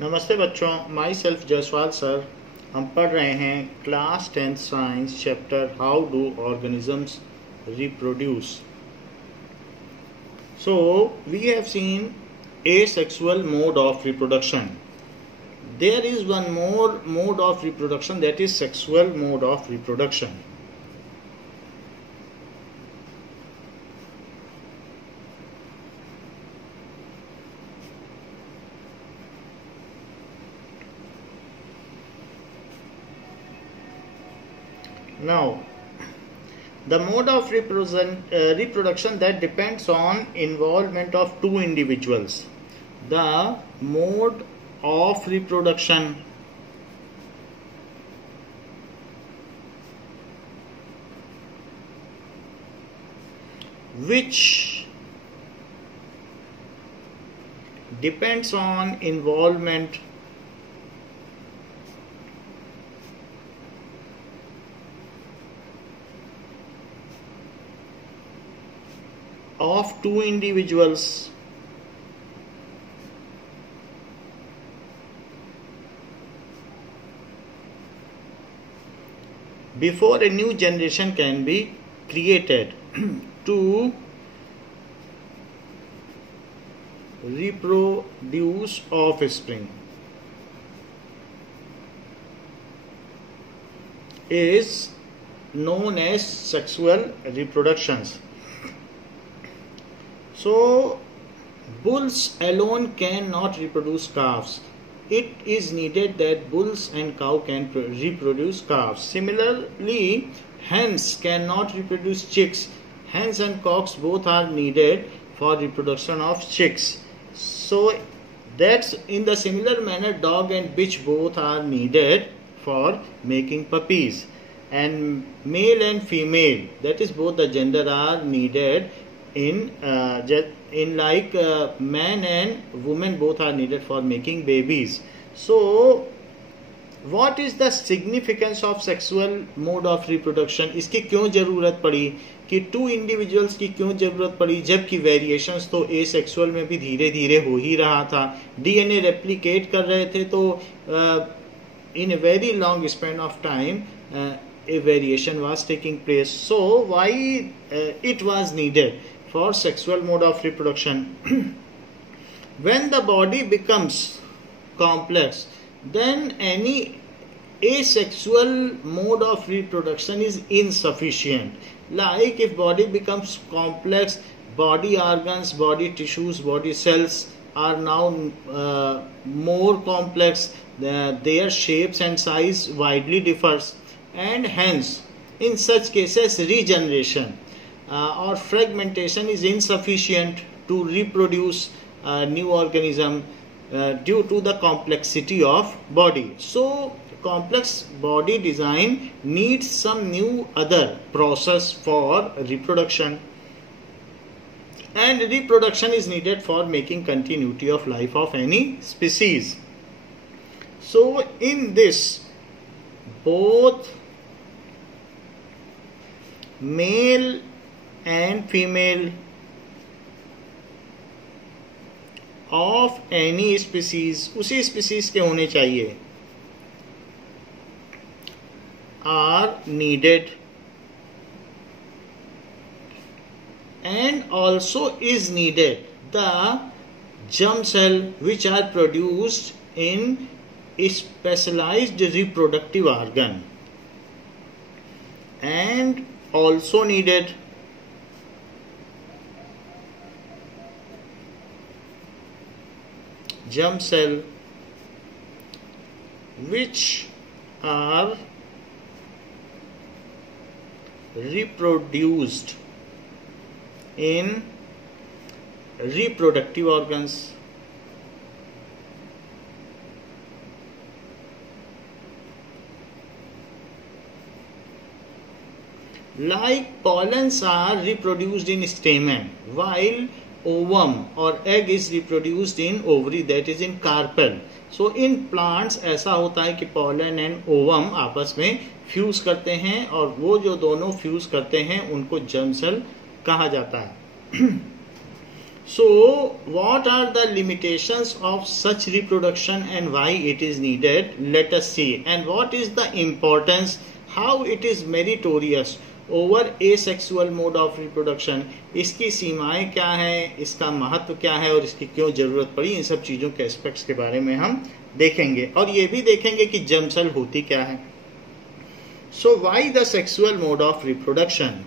नमस्ते बच्चों, my self Jaiswal sir. हम पढ़ रहे हैं class 10th science chapter how do organisms reproduce. So we have seen asexual mode of reproduction. There is one more mode of reproduction, that is sexual mode of reproduction. Now, the mode of reproduction that depends on involvement of two individuals. The mode of reproduction which depends on involvement of two individuals before a new generation can be created to reproduce offspring is known as sexual reproductions. So, bulls alone cannot reproduce calves. It is needed that bulls and cow can reproduce calves. Similarly, hens cannot reproduce chicks. Hens and cocks both are needed for reproduction of chicks. So, that's in the similar manner, dog and bitch both are needed for making puppies. And male and female, that is both the gender, are needed in like man and woman both are needed for making babies. So what is the significance of sexual mode of reproduction? इसकी क्यों जरूरत पड़ी कि to individuals की क्यों जरूरत पड़ी, जबकि वेरिएशंस तो एसेक्सुअल में भी धीरे धीरे हो ही रहा था, डीएनए रेप्लिकेट कर रहे थे, तो in a very long span of time a variation was taking place. So why it was needed for sexual mode of reproduction? When the body becomes complex, then any asexual mode of reproduction is insufficient. Like if body becomes complex, body organs, body tissues, body cells are now more complex, their shapes and size widely differs, and hence in such cases regeneration or fragmentation is insufficient to reproduce new organism due to the complexity of body. So complex body design needs some new other process for reproduction, and reproduction is needed for making continuity of life of any species. So in this, both male and female of any species, उसी species के होने चाहिए, are needed, and also is needed the germ cell which are produced in a specialized reproductive organ, and also needed germ cell which are reproduced in reproductive organs. Like pollens are reproduced in stamen, while ovum or egg is reproduced in ovary, that is in carpel. So in plants ऐसा होता है कि pollen and ovum आपस में fuse करते हैं, और वो जो दोनों फ्यूज करते हैं उनको germ cell कहा जाता है. So what are the limitations of such reproduction and why it is needed? Let us see. And what is the importance, how it is meritorious over asexual mode of reproduction? इसकी सीमाएं क्या है, इसका महत्व क्या है और इसकी क्यों जरूरत पड़ी, इन सब चीजों के एस्पेक्ट्स के बारे में हम देखेंगे और ये भी देखेंगे कि जर्म सेल होती क्या है. So why the sexual mode of reproduction?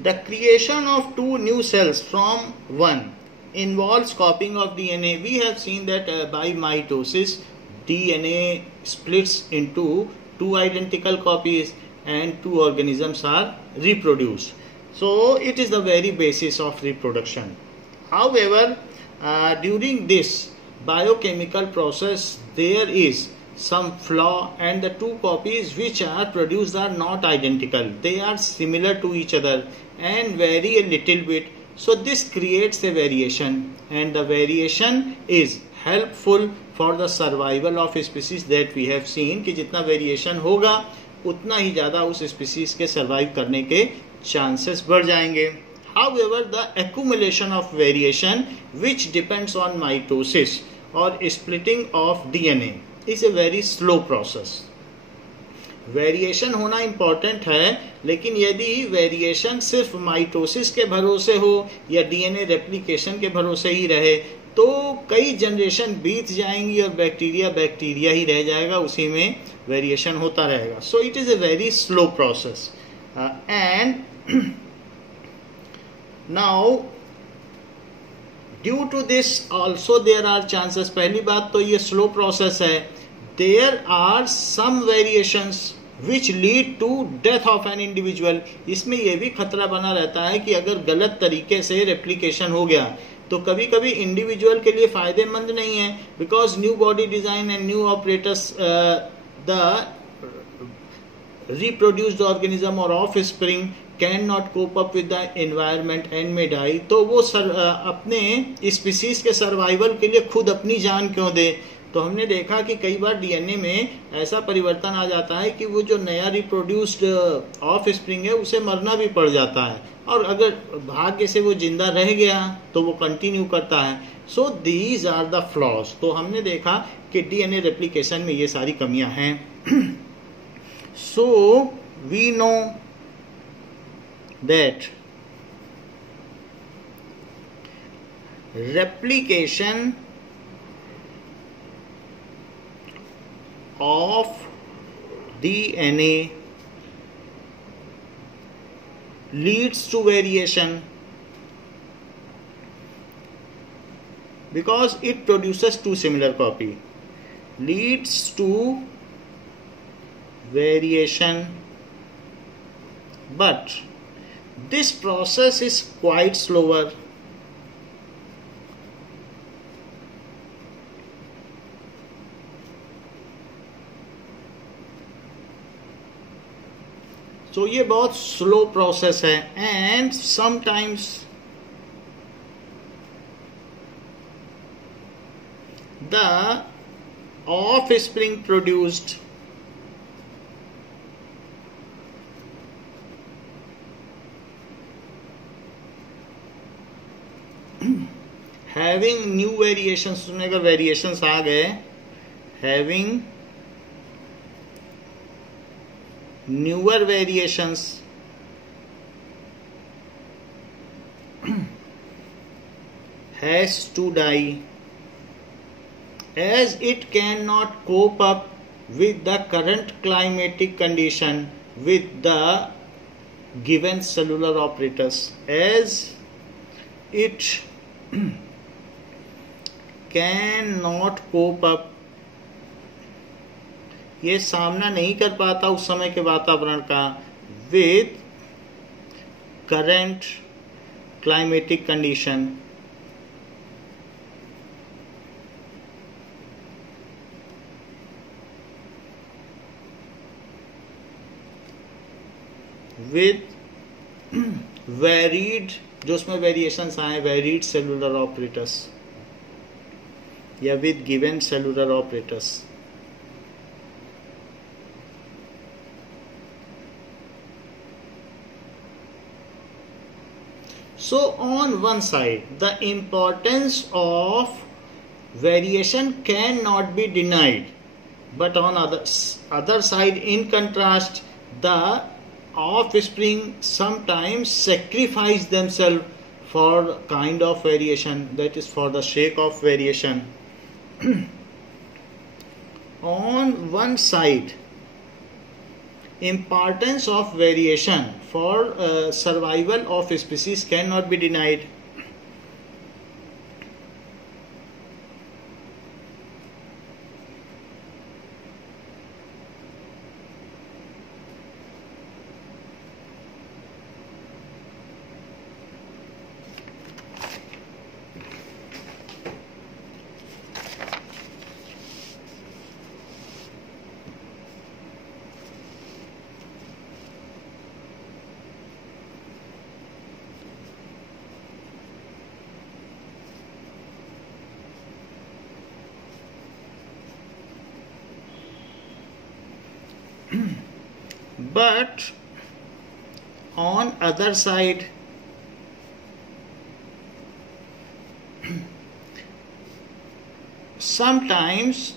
The creation of two new cells from one involves copying of DNA. We have seen that by mitosis, DNA splits into two identical copies and two organisms are reproduced. So it is the very basis of reproduction. However, during this biochemical process, there is some flaw and the two copies which are produced are not identical. They are similar to each other and vary a little bit. So this creates a variation and the variation is helpful for the survival of species that we have seen कि जितना variation होगा उतना ही ज़्यादा उस species के survive करने के chances बढ़ जाएंगे. However, the accumulation of variation which depends on mitosis or splitting of DNA is a very slow process. Variation होना इम्पॉर्टेंट है, लेकिन यदि वेरिएशन सिर्फ माइटोसिस के भरोसे हो या डीएनए रेप्लिकेशन के भरोसे ही रहे तो कई जनरेशन बीत जाएंगी और बैक्टीरिया ही रह जाएगा, उसी में वेरिएशन होता रहेगा. So it is a very slow process and now due to this also there are chances. पहली बात तो ये स्लो प्रोसेस है. There are some variations which lead to death of an individual. इसमें यह भी खतरा बना रहता है कि अगर गलत तरीके से रेप्लिकेशन हो गया तो कभी कभी इंडिविजुअल के लिए फायदेमंद नहीं है, because new body design and new operators the reproduced organism or offspring cannot cope up with the environment and may die. तो वो अपने स्पीसीज के सर्वाइवल के लिए खुद अपनी जान क्यों दे. तो हमने देखा कि कई बार डीएनए में ऐसा परिवर्तन आ जाता है कि वो जो नया रिप्रोड्यूस्ड ऑफ स्प्रिंग है उसे मरना भी पड़ जाता है, और अगर भाग्य से वो जिंदा रह गया तो वो कंटिन्यू करता है. So these are the flaws. तो हमने देखा कि डीएनए रेप्लिकेशन में ये सारी कमियां हैं. So we know that replication of DNA leads to variation because it produces two similar copy, leads to variation, but this process is quite slower. So ये बहुत स्लो प्रोसेस है and sometimes the offspring produced having new variations. उसमें अगर variations आ गए, having newer variations has to die as it cannot cope up with the current climatic condition with the given cellular operators, as it cannot cope up. ये सामना नहीं कर पाता उस समय के वातावरण का with current climatic condition. With varied, जो उसमें वेरिएशंस आए, वेरीड सेलुलर ऑपरेटर्स या with given cellular operators. So on one side, the importance of variation cannot be denied, but on other side, in contrast, the offspring sometimes sacrifice themselves for kind of variation, that is for the sake of variation. On one side, importance of variation for survival of species cannot be denied. But on other side, sometimes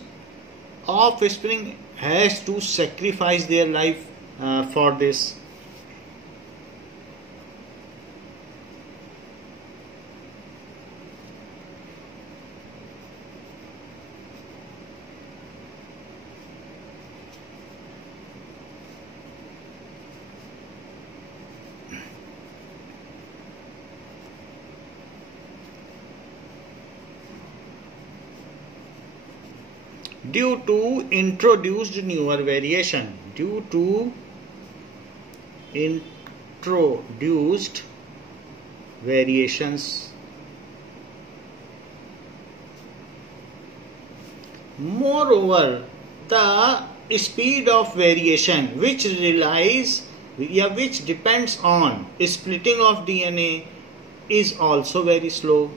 offspring has to sacrifice their life for this. Due to introduced newer variation, due to introduced variations. Moreover, the speed of variation which depends on splitting of DNA is also very slow.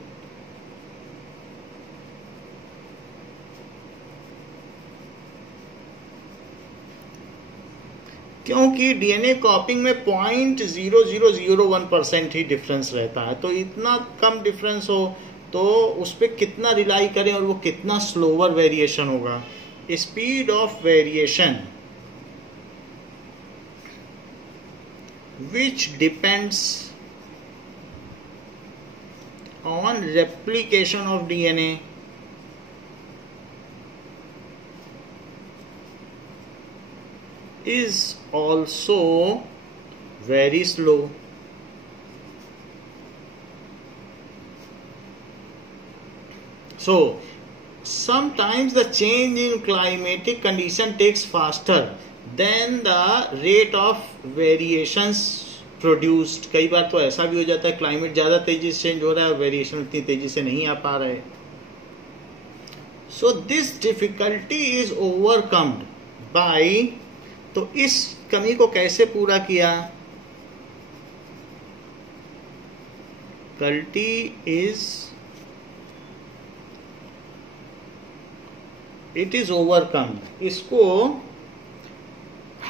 क्योंकि DNA कॉपिंग में 0.0001% ही difference रहता है, तो इतना कम difference हो तो उस पर कितना रिलाई करें और वो कितना स्लोअर वेरिएशन होगा. Speed of variation which depends on replication of DNA is also very slow. So sometimes the change in climatic condition takes faster than the rate of variations produced. कई बार तो ऐसा भी हो जाता है क्लाइमेट ज़्यादा तेजी से चेंज हो रहा है और वेरिएशन इतनी तेजी से नहीं आ पा रहे. So this difficulty is overcome by, तो इस कमी को कैसे पूरा किया? कल्टी इट इज ओवरकम, इसको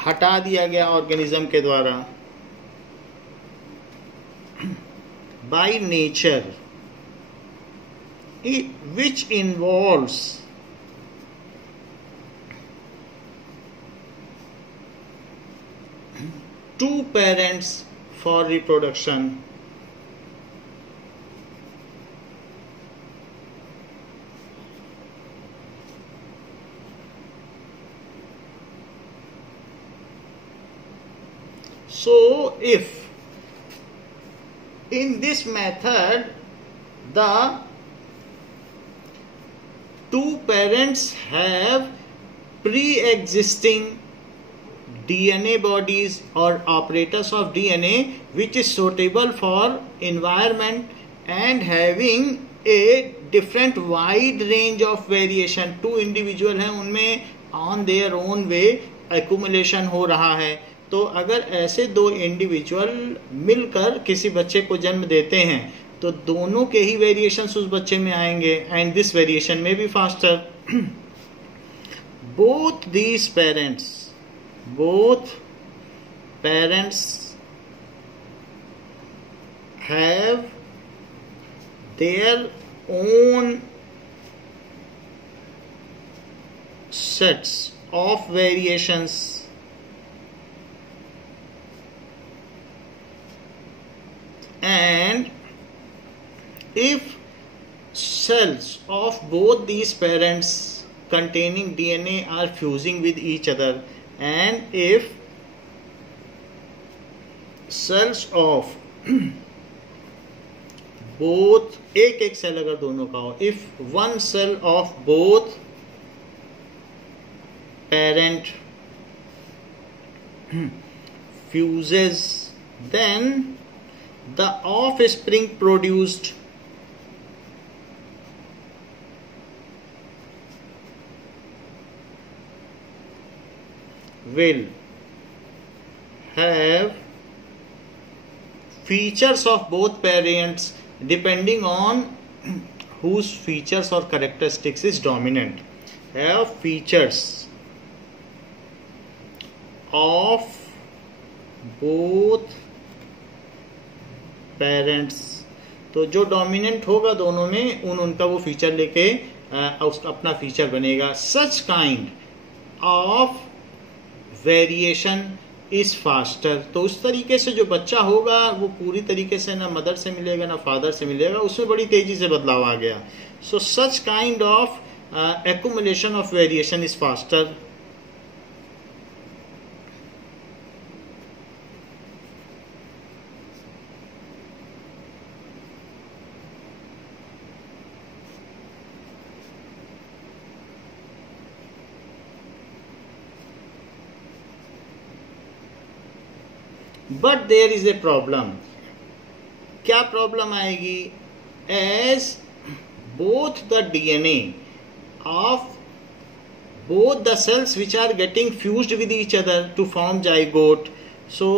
हटा दिया गया ऑर्गेनिज्म के द्वारा by nature, which involves two parents for reproduction. So if in this method the two parents have pre-existing DNA bodies or operators of DNA which is suitable for environment and having a different wide range of variation. Two individual हैं, उनमें on their own way accumulation हो रहा है, तो अगर ऐसे दो individual मिलकर किसी बच्चे को जन्म देते हैं तो दोनों के ही वेरिएशंस उस बच्चे में आएंगे, एंड दिस वेरिएशन में भी faster. Both parents have their own sets of variations and if cells of both these parents containing DNA are fusing with each other and if cells of both एक cell अगर दोनों का हो, if one cell of both parent fuses, then the offspring produced will have features of both parents depending on whose features or characteristics is dominant. Have features of both parents. तो जो dominant होगा दोनों में उनका वो feature लेके अपना feature बनेगा. सच kind of variation is faster. तो उस तरीके से जो बच्चा होगा वो पूरी तरीके से ना मदर से मिलेगा ना फादर से मिलेगा, उसमें बड़ी तेजी से बदलाव आ गया. So such kind of accumulation of variation is faster. But there is a problem. क्या प्रॉब्लम आएगी? As both the DNA of both the cells which are getting fused with each other to form zygote. So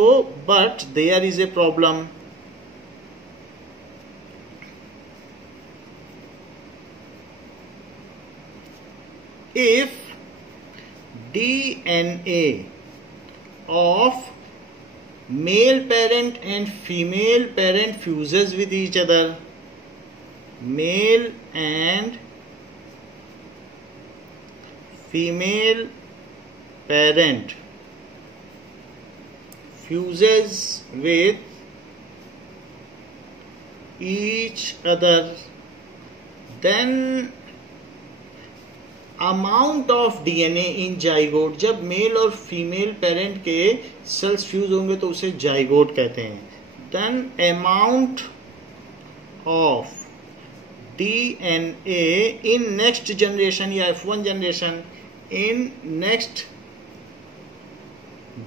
but there is a problem. If DNA of male parent and female parent fuses with each other, male and female parent fuses with each other, then amount of DNA in zygote. जब male और female parent के cells fuse होंगे तो उसे zygote कहते हैं. Then amount of DNA in next generation या F1 generation, in next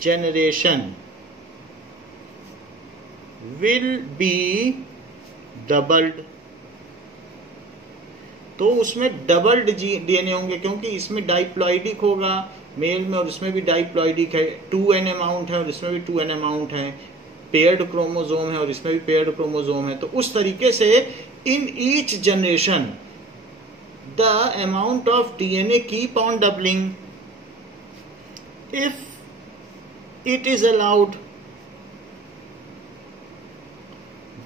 generation will be doubled. तो उसमें डबल्ड डीएनए होंगे क्योंकि इसमें डाइप्लॉइडिक होगा मेल में और इसमें भी डाइप्लॉइडिक है. 2n अमाउंट है और इसमें भी 2n अमाउंट है. पेयर्ड क्रोमोसोम है और इसमें भी पेयर्ड क्रोमोसोम है. तो उस तरीके से in each generation the amount of DNA keep on doubling. If it is allowed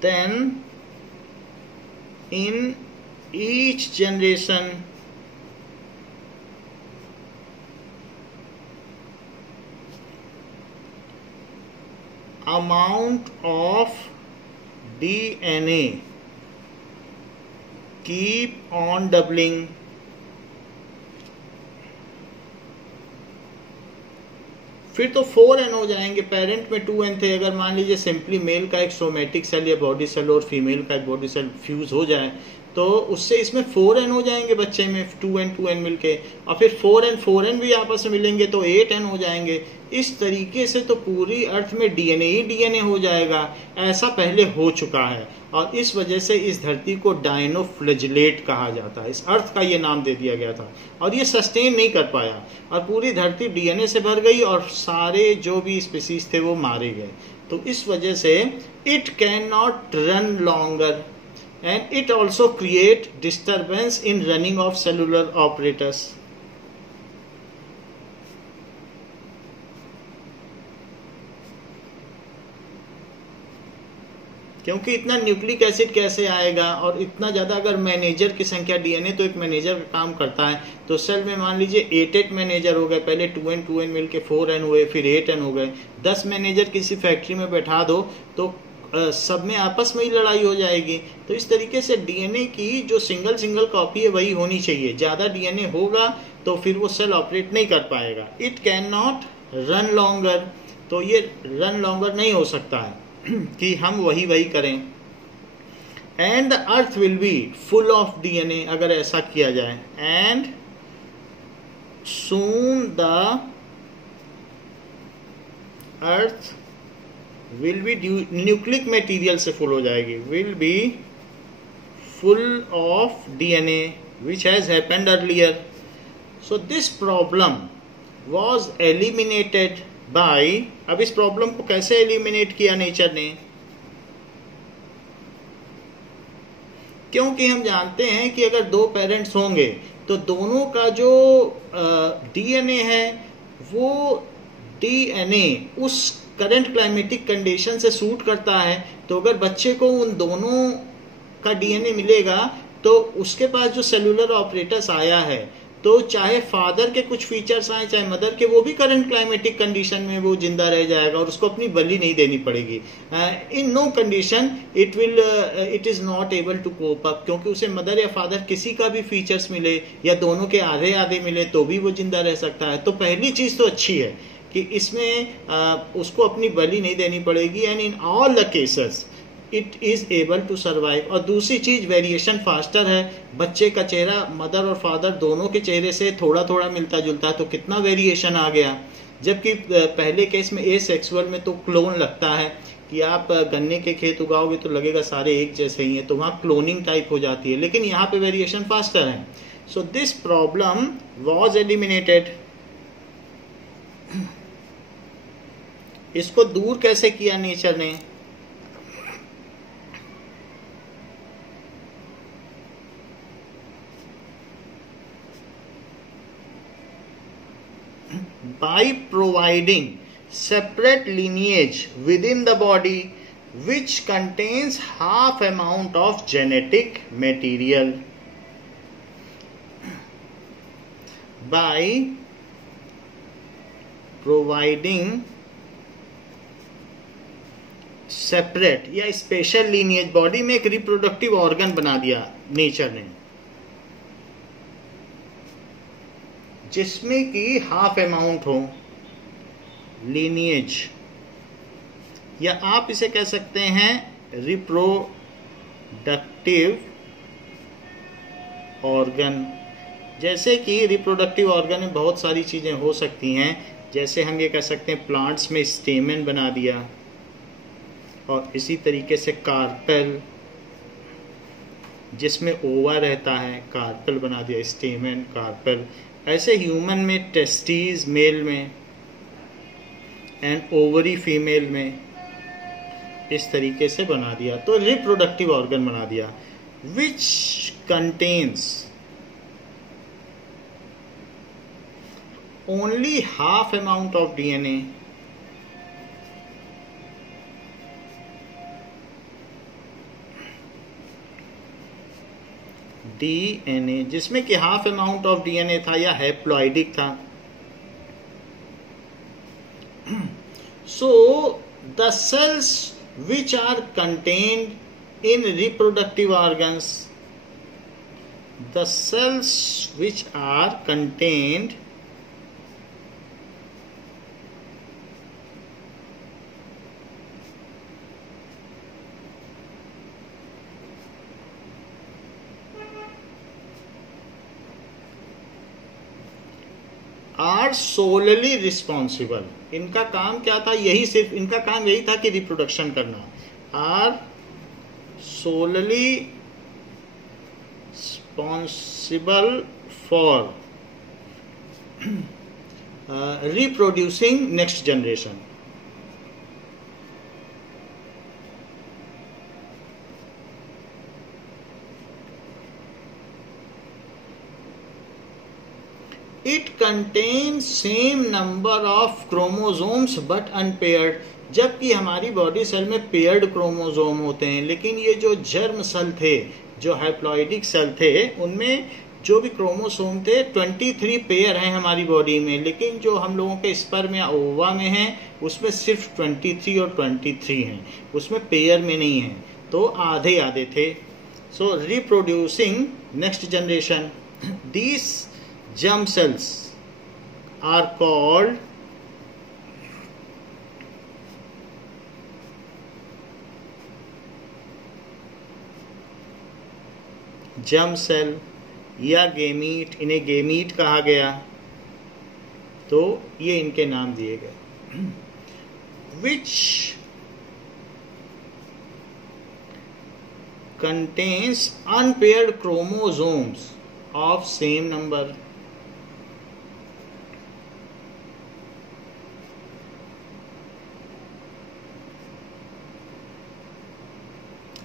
then in each generation amount of DNA keep on doubling. फिर तो 4n हो जाएंगे. पेरेंट में 2n थे. अगर मान लीजिए सिंपली मेल का एक सोमेटिक सेल या बॉडी सेल और फीमेल का एक बॉडी सेल फ्यूज हो जाए तो उससे इसमें 4n हो जाएंगे बच्चे में, 2n मिलके, और फिर 4n भी आपस में मिलेंगे तो 8n हो जाएंगे। इस तरीके से तो पूरी अर्थ में डीएनए ही डीएनए हो जाएगा। ऐसा पहले हो चुका है और इस वजह से इस धरती को डायनोफ्लैजेलेट कहा जाता है। इस अर्थ का ये नाम दे दिया गया था और ये सस्टेन नहीं कर पाया और पूरी धरती डीएनए से भर गई और सारे जो भी स्पीसीज थे वो मारे गए। तो इस वजह से it can not run longer and it also create disturbance in running of cellular operators. क्योंकि इतना न्यूक्लिक एसिड कैसे आएगा और इतना ज़्यादा अगर मैनेजर की संख्या डीएनए तो एक मैनेजर का काम करता है। तो सेल में मान लीजिए 8 मैनेजर हो गए, पहले 2n मिलके 4n हुए, फिर 8n हो गए। 10 मैनेजर किसी फैक्ट्री में बैठा दो तो सब में आपस में ही लड़ाई हो जाएगी। तो इस तरीके से डीएनए की जो सिंगल कॉपी है वही होनी चाहिए। ज़्यादा डीएनए होगा तो फिर वो सेल ऑपरेट नहीं कर पाएगा। It can not run longer, तो ये रन लॉन्गर नहीं हो सकता है कि हम वही करें। And the earth will be full of DNA, अगर ऐसा किया जाए। And soon the earth will be nucleic material से फुल हो जाएगी, will be full of DNA which has happened earlier. So this problem was eliminated bye, अब इस problem को कैसे एलिमिनेट किया नेचर ने? क्योंकि हम जानते हैं कि अगर दो पेरेंट्स होंगे तो दोनों का जो डीएनए है वो डीएनए उस करंट क्लाइमेटिक कंडीशन से सूट करता है। तो अगर बच्चे को उन दोनों का डीएनए मिलेगा तो उसके पास जो सेलुलर ऑपरेटर्स आया है, तो चाहे फादर के कुछ फीचर्स आए चाहे मदर के, वो भी करंट क्लाइमेटिक कंडीशन में वो जिंदा रह जाएगा और उसको अपनी बलि नहीं देनी पड़ेगी। In no condition it is not able to cope up, क्योंकि उसे मदर या फादर किसी का भी फीचर्स मिले या दोनों के आधे आधे मिले तो भी वो जिंदा रह सकता है। तो पहली चीज तो अच्छी है कि इसमें उसको अपनी बलि नहीं देनी पड़ेगी। And in all the cases it is able to survive. और दूसरी चीज वेरिएशन फास्टर है। बच्चे का चेहरा मदर और फादर दोनों के चेहरे से थोड़ा थोड़ा मिलता जुलता है, तो कितना वेरिएशन आ गया। जबकि पहले केस में ए सेक्सुअल में तो क्लोन लगता है कि आप गन्ने के खेत उगाओगे तो लगेगा सारे एक जैसे ही है, तो वहाँ क्लोनिंग टाइप हो जाती है, लेकिन यहाँ पे वेरिएशन फास्टर है। So this problem was eliminated. इसको दूर कैसे किया नेचर ने? By providing separate lineage within the body which contains half amount of genetic material. By providing separate या स्पेशल लीनिएज, बॉडी में एक रिप्रोडक्टिव ऑर्गन बना दिया नेचर ने जिसमें कि हाफ अमाउंट हो लीनिएज, या आप इसे कह सकते हैं रिप्रोडक्टिव ऑर्गन। जैसे कि रिप्रोडक्टिव ऑर्गन में बहुत सारी चीजें हो सकती हैं, जैसे हम ये कह सकते हैं प्लांट्स में स्टेमन बना दिया, और इसी तरीके से कार्पेल जिसमें ओवा रहता है, कार्पेल बना दिया, स्टेमन कार्पेल। ऐसे ह्यूमन में टेस्टीज मेल में एंड ओवरी फीमेल में, इस तरीके से बना दिया। तो रिप्रोडक्टिव ऑर्गन बना दिया which contains only half amount of DNA DNA जिसमें कि हाफ अमाउंट ऑफ डीएनए था या हैप्लॉइडिक था। So the cells which are contained in reproductive organs, the cells which are contained are solely responsible, इनका काम क्या था, यही सिर्फ इनका काम यही था कि रिप्रोडक्शन करना, are solely responsible for reproducing next generation. It contains same number of chromosomes but unpaired. जबकि हमारी बॉडी सेल में पेयर्ड क्रोमोसोम होते हैं, लेकिन ये जो जर्म सेल थे, जो हैप्लॉइडिक सेल थे, उनमें जो भी क्रोमोसोम थे 23 पेयर हैं हमारी बॉडी में, लेकिन जो हम लोगों के स्पर्म या ओवा में हैं उसमें सिर्फ 23 और 23 हैं, उसमें पेयर में नहीं है, तो आधे आधे थे. So reproducing next generation, these germ cells are called germ cell या गेमीट, इन्हें गेमीट कहा गया, तो ये इनके नाम दिए गए. which contains unpaired chromosomes of same number.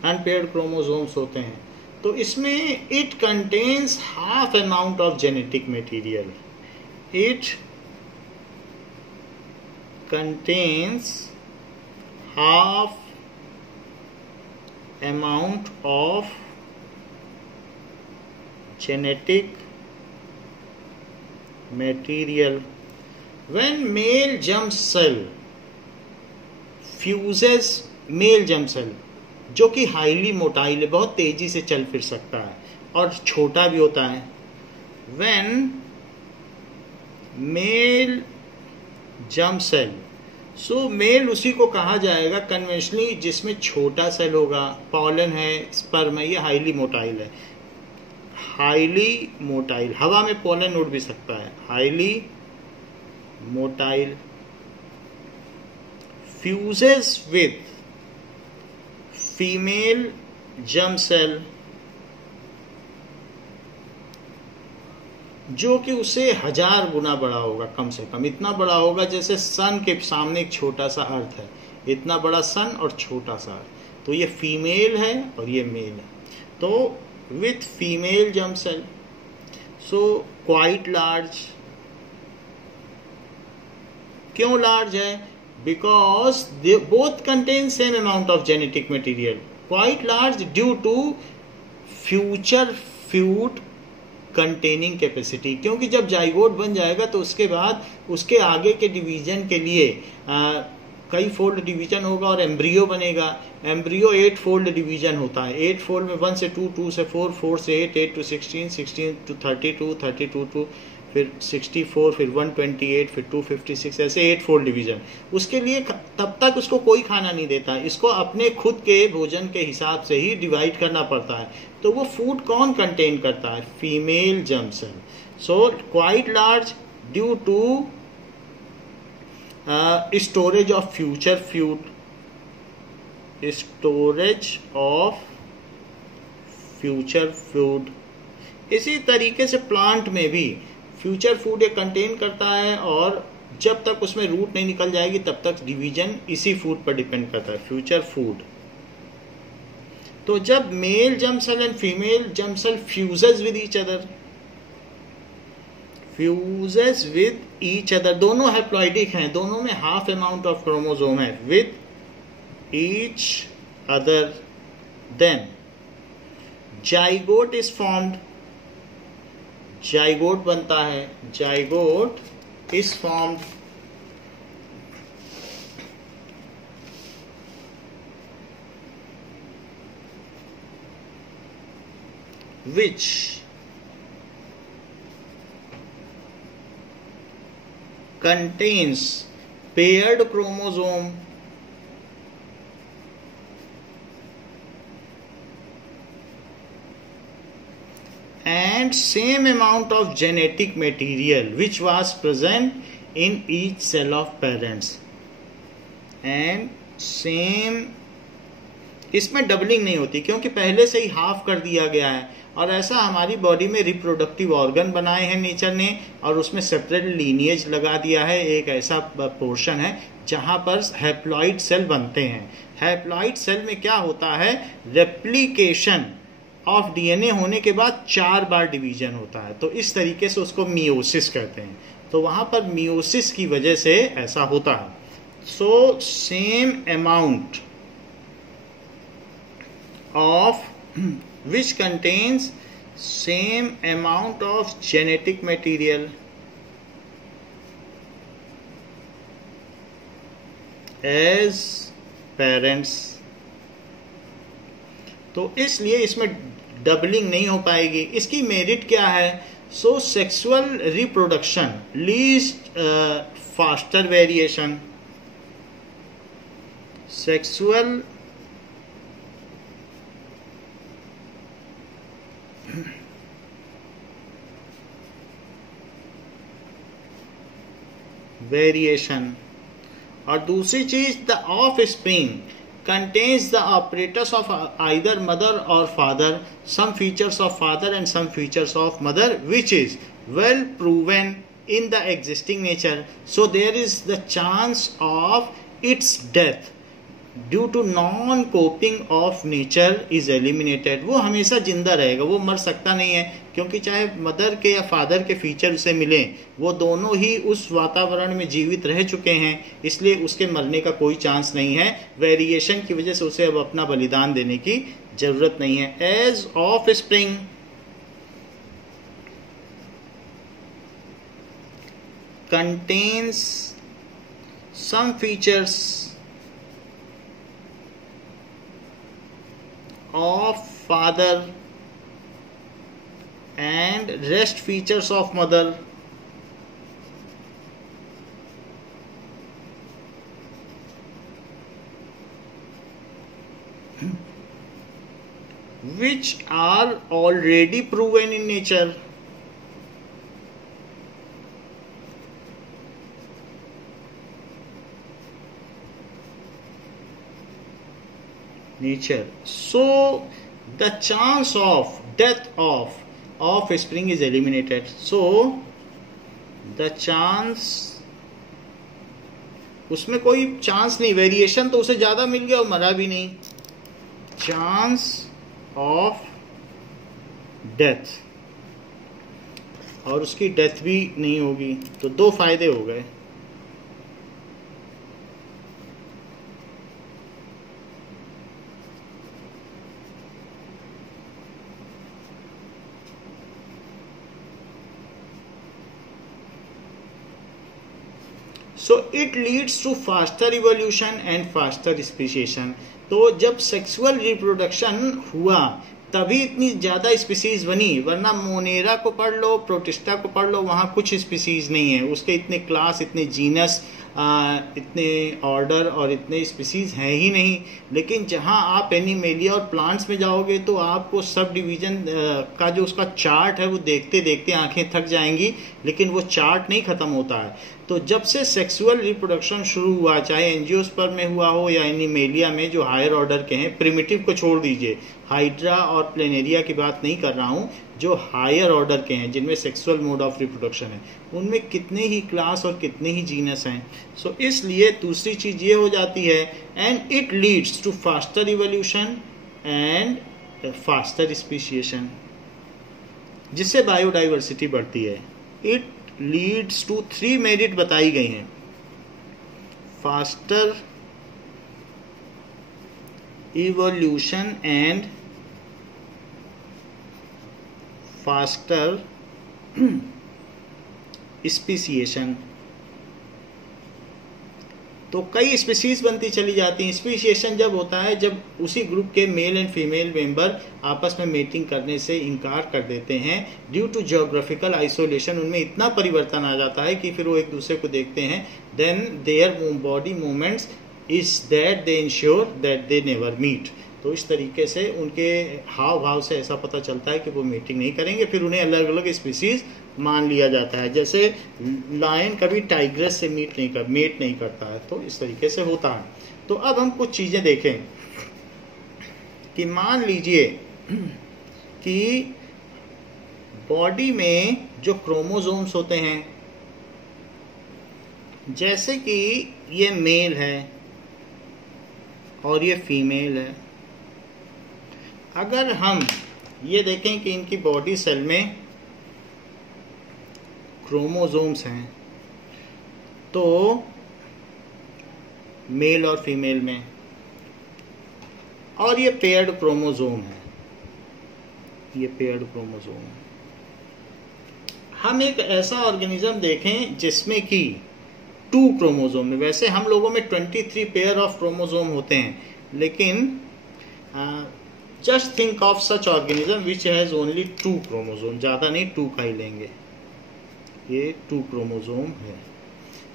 Unpaired chromosomes होते हैं, तो इसमें it contains half amount of genetic material, it contains half amount of genetic material. When male germ cell fuses, male germ cell जो कि highly motile है, बहुत तेजी से चल फिर सकता है और छोटा भी होता है. When male germ cell, so male उसी को कहा जाएगा कन्वेंशनली जिसमें छोटा सेल होगा, पॉलन है, स्पर्म है, ये हाईली मोटाइल है. हाईली मोटाइल, हवा में पॉलन उड़ भी सकता है. Highly motile fuses with female germ cell जो कि उससे 1000 गुना बड़ा होगा, कम से कम इतना बड़ा होगा जैसे सन के सामने एक छोटा सा अर्थ है, इतना बड़ा सन और छोटा सा अर्थ. तो ये फीमेल है और ये मेल है. तो with female germ cell, so quite large. क्यों लार्ज है? Because they both contain same amount of genetic material. Quite large due to future food containing capacity. क्योंकि जब जाइगोट बन जाएगा तो उसके बाद उसके आगे के डिवीजन के लिए कई फोल्ड डिवीजन होगा और एम्ब्रियो बनेगा. एम्ब्रियो 8 फोल्ड डिवीजन होता है. 8 फोल्ड में 1 से 2, 2 से 4, 4 से 8, 8 to 16, 16 to 32, 32 to फिर 64, फिर 128, फिर 256, ऐसे 8 फोल्ड डिवीजन. उसके लिए तब तक उसको कोई खाना नहीं देता, इसको अपने खुद के भोजन के हिसाब से ही डिवाइड करना पड़ता है. तो वो फूड कौन कंटेन करता है? Female germ cell. So quite large due to storage of future food, storage of future food. इसी तरीके से प्लांट में भी फ्यूचर फूड एक कंटेन करता है और जब तक उसमें रूट नहीं निकल जाएगी तब तक डिवीजन इसी फूड पर डिपेंड करता है, फ्यूचर फूड. तो जब male germ cell and female germ cell fuses with each other, fuses with each other, दोनों हैप्लॉइडिक हैं, दोनों में हाफ अमाउंट ऑफ क्रोमोसोम है, with each other, then zygote is formed. Zygote बनता है, zygote is formed. which contains paired chromosome and same amount of genetic material which was present in each cell of parents and same, इसमें doubling नहीं होती क्योंकि पहले से ही half कर दिया गया है। और ऐसा हमारी बॉडी में रिप्रोडक्टिव ऑर्गन बनाए हैं नेचर ने और उसमें सेपरेट लीनिएज लगा दिया है। एक ऐसा पोर्शन है जहां पर हैप्लॉइड सेल बनते हैं। हैप्लॉइड सेल में क्या होता है, रेप्लिकेशन ऑफ डीएनए होने के बाद 4 बार डिवीजन होता है, तो इस तरीके से उसको मियोसिस कहते हैं। तो वहां पर मियोसिस की वजह से ऐसा होता है। So same amount of which contains same amount of genetic material as parents, तो इसलिए इसमें डबलिंग नहीं हो पाएगी। इसकी मेरिट क्या है, so sexual reproduction leads faster variation, sexual variation. और दूसरी चीज, the offspring contains the apparatus of either mother or father, some features of father and some features of mother, which is well proven in the existing nature. So there is the chance of its death due to non coping of nature is eliminated. वो हमेशा जिंदा रहेगा, वो मर सकता नहीं है क्योंकि चाहे मदर के या फादर के फीचर उसे मिले, वो दोनों ही उस वातावरण में जीवित रह चुके हैं, इसलिए उसके मरने का कोई चांस नहीं है। वेरिएशन की वजह से उसे अब अपना बलिदान देने की जरूरत नहीं है। As offspring contains some features of father and rest features of mother, which are already proven in nature. So the chance of death of offspring is eliminated. So the chance, उसमें कोई chance नहीं, variation तो उसे ज्यादा मिल गया और मरा भी नहीं। चांस ऑफ डेथ, और उसकी डेथ भी नहीं होगी, तो 2 फायदे हो गए। So it leads to faster evolution and faster speciation. तो जब सेक्सुअल रिप्रोडक्शन हुआ तभी इतनी ज्यादा स्पीसीज बनी, वरना मोनेरा को पढ़ लो, प्रोटिस्टा को पढ़ लो, वहां कुछ स्पीसीज नहीं है, उसके इतने क्लास, इतने जीनस, इतने ऑर्डर और इतने स्पीसीज हैं ही नहीं। लेकिन जहां आप एनिमेलिया और प्लांट्स में जाओगे तो आपको सब डिवीजन का जो उसका चार्ट है वो देखते देखते आंखें थक जाएंगी, लेकिन वो चार्ट नहीं खत्म होता है। तो जब से सेक्सुअल रिप्रोडक्शन शुरू हुआ, चाहे एंजियोस्पर्म में हुआ हो या एनिमेलिया में जो हायर ऑर्डर के हैं, प्रिमिटिव को छोड़ दीजिए, हाइड्रा और प्लेनेरिया की बात नहीं कर रहा हूं, जो हायर ऑर्डर के हैं जिनमें सेक्सुअल मोड ऑफ रिप्रोडक्शन है, उनमें कितने ही क्लास और कितने ही जीनस हैं। सो इसलिए दूसरी चीज ये हो जाती है, and it leads to faster evolution and faster speciation, जिससे बायोडाइवर्सिटी बढ़ती है। इट लीड्स टू 3 मेरिट बताई गई हैं, faster evolution and faster speciation. तो कई स्पीशीज बनती चली जाती हैं। स्पीशीएशन जब होता है जब उसी ग्रुप के मेल एंड फीमेल मेंबर आपस में मेटिंग करने से इनकार कर देते हैं ड्यू टू जियोग्राफिकल आइसोलेशन। उनमें इतना परिवर्तन आ जाता है कि फिर वो एक दूसरे को देखते हैं, then their body movements is that they ensure that they never meet. तो इस तरीके से उनके हाव भाव से ऐसा पता चलता है कि वो मीटिंग नहीं करेंगे, फिर उन्हें अलग अलग स्पीसीज मान लिया जाता है। जैसे लायन कभी टाइग्रेस से मेट नहीं करता है, तो इस तरीके से होता है। तो अब हम कुछ चीज़ें देखें कि मान लीजिए कि बॉडी में जो क्रोमोसोम्स होते हैं, जैसे कि ये मेल है और ये फीमेल है, अगर हम ये देखें कि इनकी बॉडी सेल में क्रोमोसोम्स हैं, तो मेल और फीमेल में, और ये पेयर्ड क्रोमोसोम है, ये पेयर्ड क्रोमोसोम है। हम एक ऐसा ऑर्गेनिज्म देखें जिसमें कि 2 क्रोमोसोम में, वैसे हम लोगों में 23 पेयर ऑफ क्रोमोसोम होते हैं, लेकिन just think of such organism which has only 2 chromosome, ज़्यादा नहीं 2 का ही लेंगे, ये 2 क्रोमोसोम है।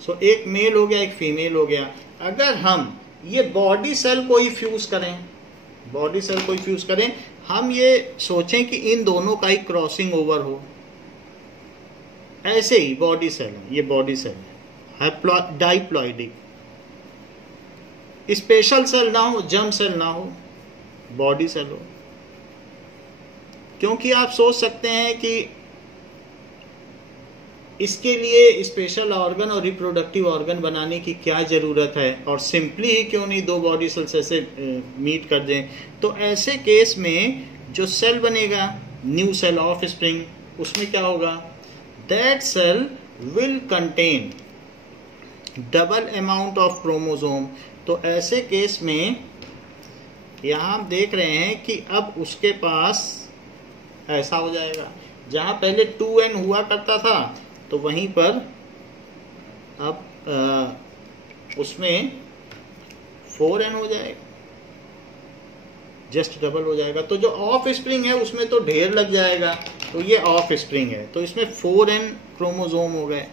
सो एक मेल हो गया, एक फीमेल हो गया। अगर हम ये बॉडी सेल को ही फ्यूज करें, हम ये सोचें कि इन दोनों का ही क्रॉसिंग ओवर हो, ऐसे ही बॉडी सेल है, ये बॉडी सेल है डाइप्लॉइडिक, स्पेशल सेल ना हो, जर्म सेल ना हो, बॉडी सेल हो। क्योंकि आप सोच सकते हैं कि इसके लिए स्पेशल ऑर्गन और रिप्रोडक्टिव ऑर्गन बनाने की क्या जरूरत है, और सिंपली ही क्यों नहीं 2 बॉडी सेल्स ऐसे मीट कर दें। तो ऐसे केस में जो सेल बनेगा, न्यू सेल ऑफ स्प्रिंग, उसमें क्या होगा, that cell will contain double amount of chromosome. तो ऐसे केस में यहां हम देख रहे हैं कि अब उसके पास ऐसा हो जाएगा, जहां पहले 2n हुआ करता था, तो वहीं पर अब उसमें 4n हो जाएगा, जस्ट डबल हो जाएगा। तो जो ऑफ स्प्रिंग है उसमें तो ढेर लग जाएगा, तो ये ऑफ स्प्रिंग है, तो इसमें 4n क्रोमोसोम हो गए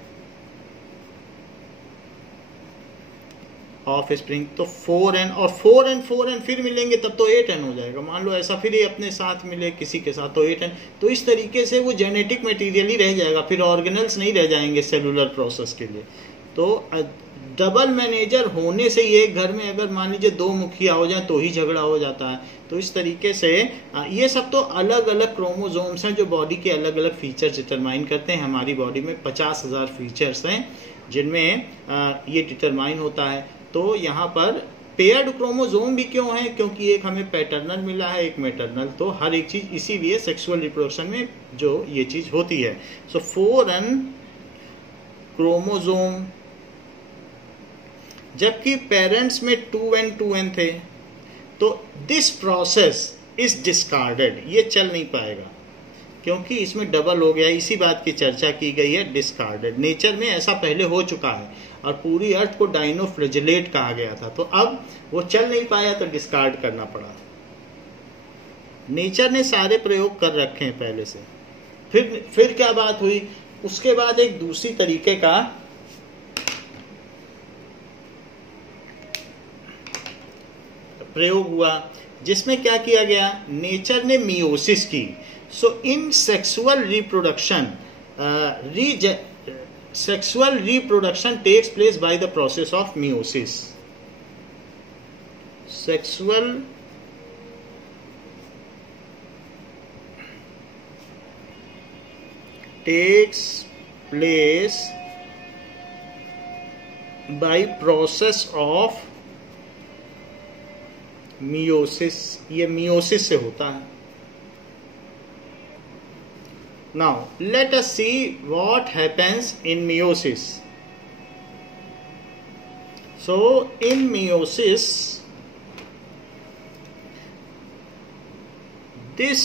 ऑफ स्प्रिंग। तो 4n और 4n फिर मिलेंगे तब तो 8n हो जाएगा। मान लो ऐसा फिर ये अपने साथ मिले किसी के साथ, तो 8n। तो इस तरीके से वो जेनेटिक मटेरियल ही रह जाएगा, फिर ऑर्गेनल्स नहीं रह जाएंगे सेलुलर प्रोसेस के लिए। तो डबल मैनेजर होने से ये घर में अगर मान लीजिए 2 मुखिया हो जाए तो ही झगड़ा हो जाता है। तो इस तरीके से ये सब तो अलग अलग क्रोमोसोम्स हैं जो बॉडी के अलग अलग फीचर्स डिटरमाइन करते हैं। हमारी बॉडी में 50,000 फीचर्स हैं जिनमें ये डिटरमाइन होता है। तो यहाँ पर पेयर्ड क्रोमोसोम भी क्यों है, क्योंकि एक हमें पैटर्नल मिला है, एक मैटरनल। तो हर एक चीज इसीलिए सेक्सुअल रिप्रोडक्शन में जो ये चीज होती है। सो 4n क्रोमोसोम, जबकि पेरेंट्स में 2n थे, तो दिस प्रोसेस इज डिस्कार्डेड, ये चल नहीं पाएगा क्योंकि इसमें डबल हो गया। इसी बात की चर्चा की गई है, डिस्कार्डेड। नेचर में ऐसा पहले हो चुका है और पूरी अर्थ को डाइनोफ्लैजेलेट कहा गया था, तो अब वो चल नहीं पाया तो डिस्कार्ड करना पड़ा। नेचर ने सारे प्रयोग कर रखे हैं पहले से। फिर क्या बात हुई, उसके बाद एक दूसरी तरीके का प्रयोग हुआ जिसमें क्या किया गया, नेचर ने मियोसिस की। So in sexual reproduction, sexual reproduction takes place by the process of meiosis. Sexual takes place by process of meiosis. ये meiosis से होता है। Now let us see what happens in meiosis. So in meiosis, this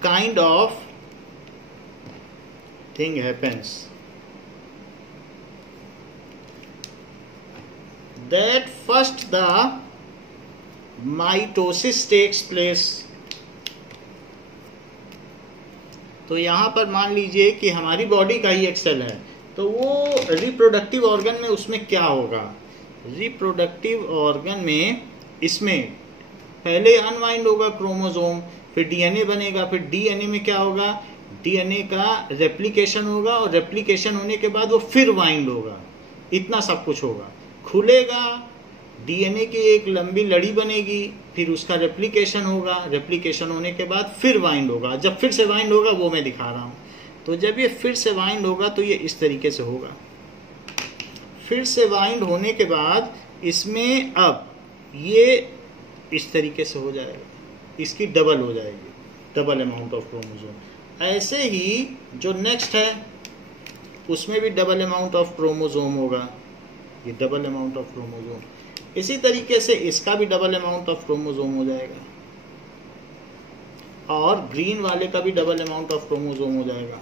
kind of thing happens, that first the mitosis takes place. तो यहाँ पर मान लीजिए कि हमारी बॉडी का ही एक सेल है, तो वो रिप्रोडक्टिव ऑर्गन में उसमें क्या होगा, रिप्रोडक्टिव ऑर्गन में इसमें पहले अनवाइंड होगा क्रोमोसोम, फिर डीएनए बनेगा, फिर डीएनए में क्या होगा, डीएनए का रेप्लिकेशन होगा और रेप्लिकेशन होने के बाद वो फिर वाइंड होगा, इतना सब कुछ होगा। खुलेगा, डीएनए की एक लंबी लड़ी बनेगी, फिर उसका रेप्लिकेशन होगा, रेप्लिकेशन होने के बाद फिर वाइंड होगा। जब फिर से वाइंड होगा वो मैं दिखा रहा हूं। तो जब ये फिर से वाइंड होगा तो ये इस तरीके से होगा। फिर से वाइंड होने के बाद इसमें अब ये इस तरीके से हो जाएगा, इसकी डबल हो जाएगी, डबल अमाउंट ऑफ क्रोमोसोम। ऐसे ही जो नेक्स्ट है उसमें भी डबल अमाउंट ऑफ क्रोमोसोम होगा, ये डबल अमाउंट ऑफ क्रोमोसोम। इसी तरीके से इसका भी डबल अमाउंट ऑफ क्रोमोसोम हो जाएगा, और ग्रीन वाले का भी डबल अमाउंट ऑफ क्रोमोसोम हो जाएगा।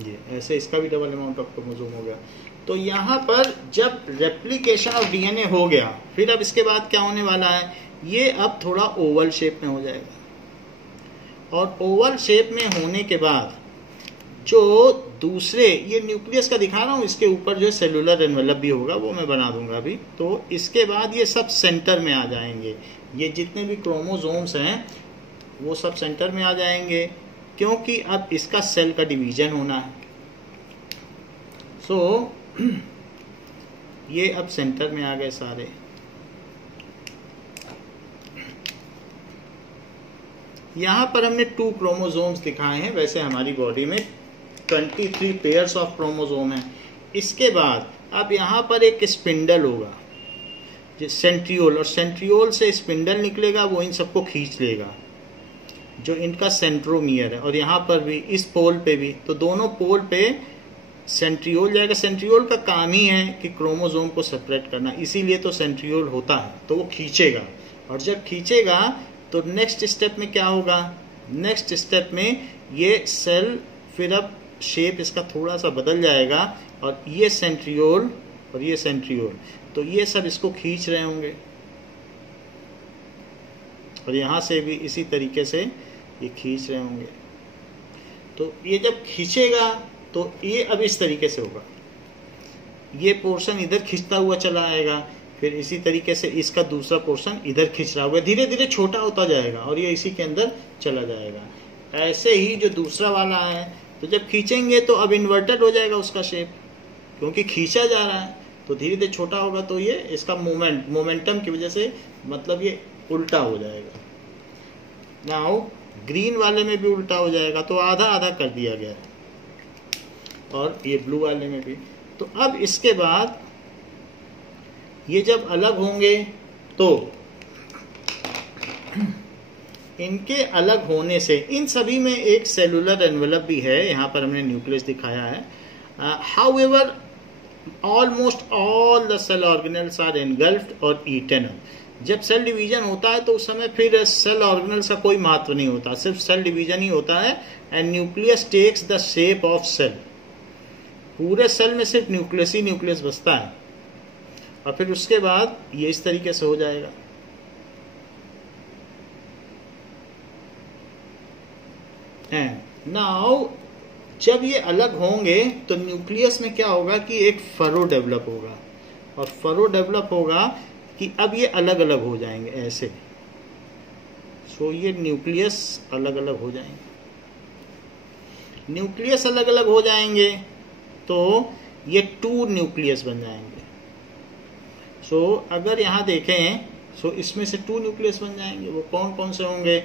ये ऐसे इसका भी डबल अमाउंट ऑफ क्रोमोसोम हो गया। तो यहाँ पर जब रेप्लिकेशन ऑफ डीएनए हो गया, फिर अब इसके बाद क्या होने वाला है, ये अब थोड़ा ओवल शेप में हो जाएगा। और ओवल शेप में होने के बाद जो दूसरे, ये न्यूक्लियस का दिखा रहा हूँ, इसके ऊपर जो सेलुलर एनवेलप भी होगा वो मैं बना दूंगा अभी। तो इसके बाद ये सब सेंटर में आ जाएंगे, ये जितने भी क्रोमोसोम्स हैं वो सब सेंटर में आ जाएंगे, क्योंकि अब इसका सेल का डिवीजन होना है। सो ये अब सेंटर में आ गए सारे। यहां पर हमने 2 क्रोमोसोम्स दिखाए हैं, वैसे हमारी बॉडी में 23 पेयर्स ऑफ क्रोमोसोम है। इसके बाद अब यहां पर एक स्पिंडल होगा, सेंट्रियोल, और सेंट्रियोल से स्पिंडल निकलेगा, वो इन सबको खींच लेगा, जो इनका सेंट्रोमियर है। और यहाँ पर भी इस पोल पे भी, तो दोनों पोल पे सेंट्रियोल जाएगा। सेंट्रियोल का काम ही है कि क्रोमोसोम को सेपरेट करना, इसीलिए तो सेंट्रियोल होता है। तो वो खींचेगा, और जब खींचेगा तो नेक्स्ट स्टेप में क्या होगा, नेक्स्ट स्टेप में ये सेल फिर अब शेप इसका थोड़ा सा बदल जाएगा, और ये सेंट्रियोल और ये सेंट्रियोल, तो ये सब इसको खींच रहे होंगे, और यहाँ से भी इसी तरीके से ये खींच रहे होंगे। तो ये जब खींचेगा तो ये अब इस तरीके से होगा, ये पोर्शन इधर खींचता हुआ चला आएगा, फिर इसी तरीके से इसका दूसरा पोर्शन इधर खींच रहा होगा, धीरे धीरे छोटा होता जाएगा और ये इसी के अंदर चला जाएगा। ऐसे ही जो दूसरा वाला है, तो जब खींचेंगे तो अब इन्वर्टेड हो जाएगा उसका शेप, क्योंकि खींचा जा रहा है, तो धीरे धीरे छोटा होगा, तो ये इसका मोमेंटम की वजह से मतलब ये उल्टा हो जाएगा। नाउ ग्रीन वाले में भी उल्टा हो जाएगा, तो आधा आधा कर दिया गया है, और ये ब्लू वाले में भी। तो अब इसके बाद ये जब अलग होंगे तो इनके अलग होने से इन सभी में एक सेलुलर एनवेलप भी है, यहाँ पर हमने न्यूक्लियस दिखाया है। However almost all the cell organelles are engulfed और ईटन। जब सेल डिवीजन होता है तो उस समय फिर सेल ऑर्गेनल्स का कोई महत्व नहीं होता, सिर्फ सेल डिवीजन ही होता है। And nucleus takes the shape of cell, पूरे सेल में सिर्फ न्यूक्लियस ही न्यूक्लियस बचता है, और फिर उसके बाद ये इस तरीके से हो जाएगा। नाउ जब ये अलग होंगे तो न्यूक्लियस में क्या होगा कि एक फरो डेवलप होगा, और फरो डेवलप होगा कि अब ये अलग अलग हो जाएंगे ऐसे। सो ये न्यूक्लियस अलग अलग हो जाएंगे, न्यूक्लियस अलग अलग हो जाएंगे तो ये 2 न्यूक्लियस बन जाएंगे। सो अगर यहाँ देखें, सो इसमें से 2 न्यूक्लियस बन जाएंगे। वो कौन कौन से होंगे,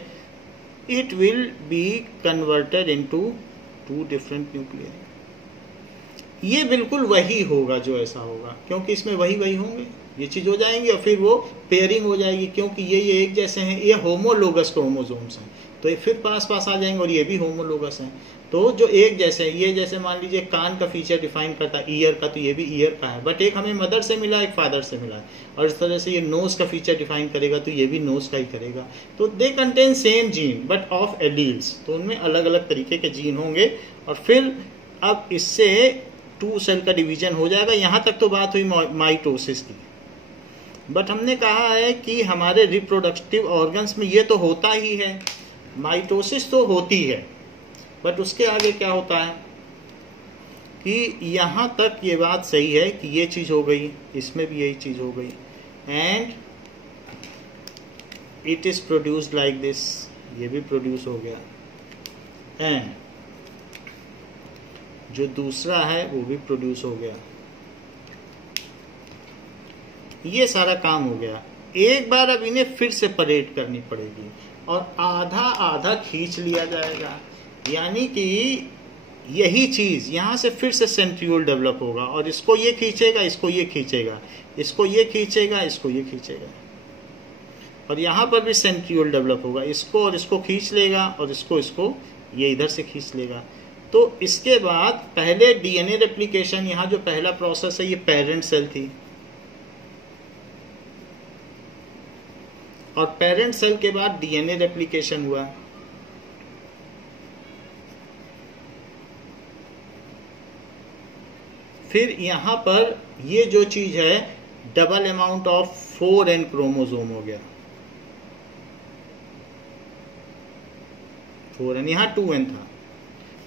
it will be converted into 2 different nucleus. ये बिल्कुल वही होगा जो ऐसा होगा, क्योंकि इसमें वही वही होंगे, ये चीज हो जाएंगी, और फिर वो पेयरिंग हो जाएगी, क्योंकि ये एक जैसे हैं, ये होमोलोगस क्रोमोसोम्स हैं, तो ये फिर पास पास आ जाएंगे, और ये भी होमोलोगस हैं। तो जो एक जैसे है, ये जैसे मान लीजिए कान का फीचर डिफाइन करता है ईयर का, तो ये भी ईयर का है, बट एक हमें मदर से मिला, एक फादर से मिला है। और इस तरह से ये नोज का फीचर डिफाइन करेगा, तो ये भी नोज का ही करेगा। तो they contain same gene but of alleles, तो उनमें अलग अलग तरीके के जीन होंगे, और फिर अब इससे 2 सेल का डिवीजन हो जाएगा। यहाँ तक तो बात हुई माइटोसिस की, बट हमने कहा है कि हमारे रिप्रोडक्टिव ऑर्गन्स में ये तो होता ही है, माइटोसिस तो होती है, बट उसके आगे क्या होता है कि यहाँ तक ये बात सही है कि ये चीज़ हो गई, इसमें भी यही चीज़ हो गई, and it is produced like this, ये भी प्रोड्यूस हो गया, एंड जो दूसरा है वो भी प्रोड्यूस हो गया। ये सारा काम हो गया। एक बार अब इन्हें फिर से परेड करनी पड़ेगी और आधा आधा खींच लिया जाएगा, यानी कि यही चीज यहां से फिर से सेंट्रियोल डेवलप होगा और इसको ये खींचेगा, इसको ये खींचेगा, इसको ये खींचेगा, इसको ये खींचेगा, और यहां पर भी सेंट्रियोल डेवलप होगा, इसको और इसको खींच लेगा और इसको ये इधर से खींच लेगा। तो इसके बाद पहले डीएनए रेप्लिकेशन, यहां जो पहला प्रोसेस है ये पेरेंट सेल थी, और पेरेंट सेल के बाद डीएनए रेप्लिकेशन हुआ। फिर यहां पर ये जो चीज है double amount of 4n chromosome हो गया, 4n, यहां 2n था,